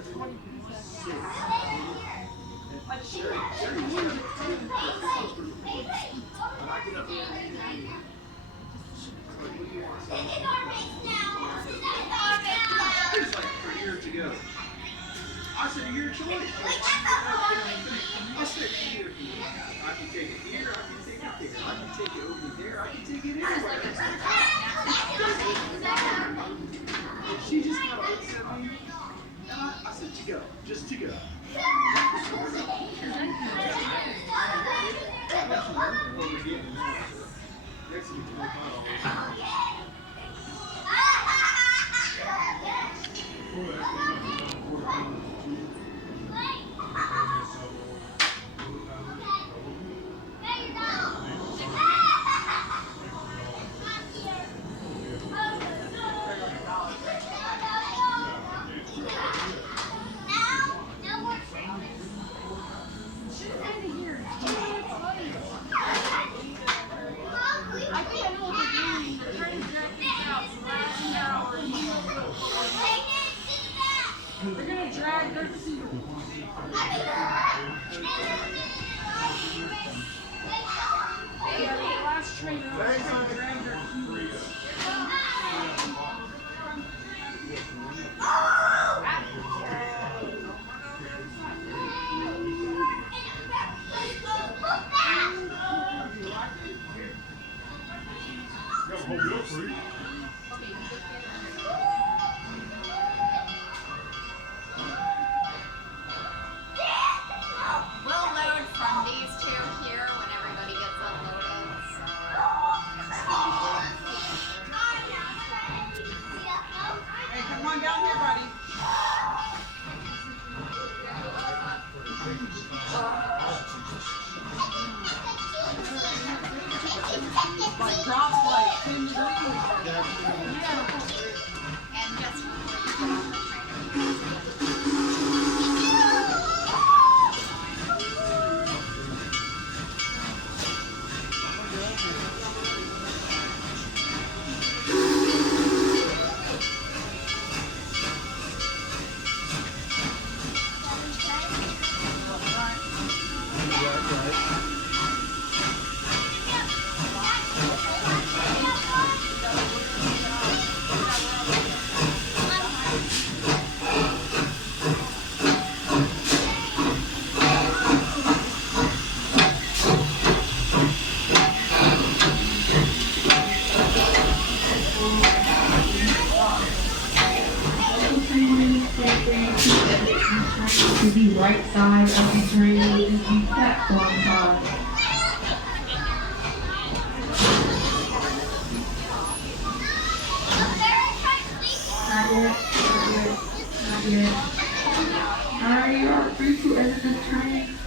I said, your choice. I said, here. I can take it here, I can take it there, I can take it over there, I can take it anywhere. She just kind of looks at me, and I said, to go, just to go. They're gonna drag their feet. Yeah, the last trainer was gonna drag their feet. We'll load from these two here when everybody gets unloaded. Hey, come on down here, buddy. Like drops like 10 degrees. And just To the right side of the train is the platform side. Not yet, not yet, not yet. Alright, you are free to exit the train.